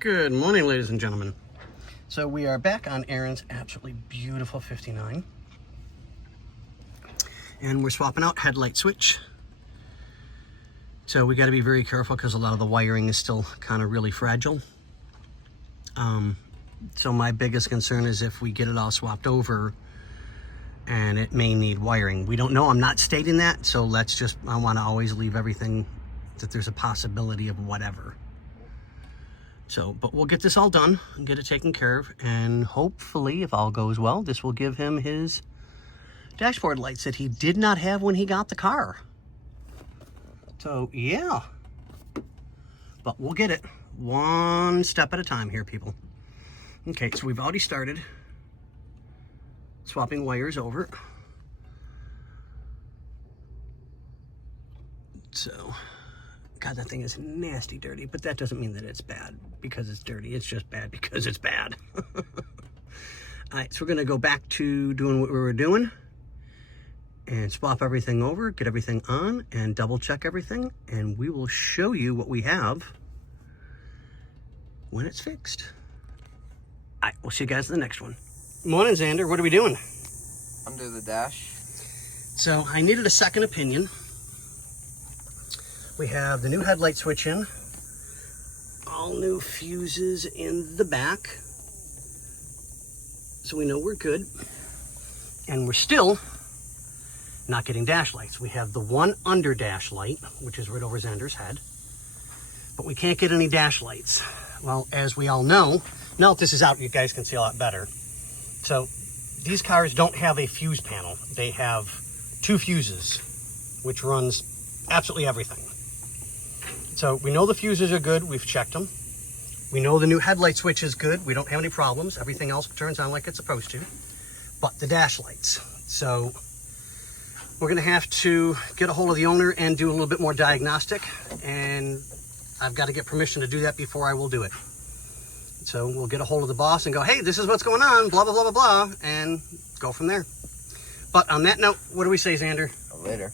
Good morning, ladies and gentlemen. So we are back on Aaron's absolutely beautiful 59. And we're swapping out headlight switch. So we got to be very careful because a lot of the wiring is still kind of really fragile. So my biggest concern is if we get it all swapped over and it may need wiring. We don't know. I'm not stating that. So I want to always leave everything that there's a possibility of whatever. So, but we'll get this all done and get it taken care of. And hopefully, if all goes well, this will give him his dashboard lights that he did not have when he got the car. So, yeah. But we'll get it one step at a time here, people. Okay, so we've already started swapping wires over. So, God, that thing is nasty dirty, but that doesn't mean that it's bad because it's dirty. It's just bad because it's bad. All right, so we're going to go back to doing what we were doing and swap everything over, get everything on, and double check everything, and we will show you what we have when it's fixed. All right, we'll see you guys in the next one. Morning, Xander. What are we doing? Under the dash. So I needed a second opinion. We have the new headlight switch in, all new fuses in the back, so we know we're good. And we're still not getting dash lights. We have the one under dash light, which is right over Xander's head, but we can't get any dash lights. Well, as we all know, now that this is out, you guys can see a lot better. So these cars don't have a fuse panel. They have two fuses, which runs absolutely everything. So we know the fuses are good. We've checked them. We know the new headlight switch is good. We don't have any problems. Everything else turns on like it's supposed to. But the dash lights. So we're going to have to get a hold of the owner and do a little bit more diagnostic. And I've got to get permission to do that before I will do it. So we'll get a hold of the boss and go, hey, this is what's going on, blah, blah, blah, blah, blah, and go from there. But on that note, what do we say, Xander? Later.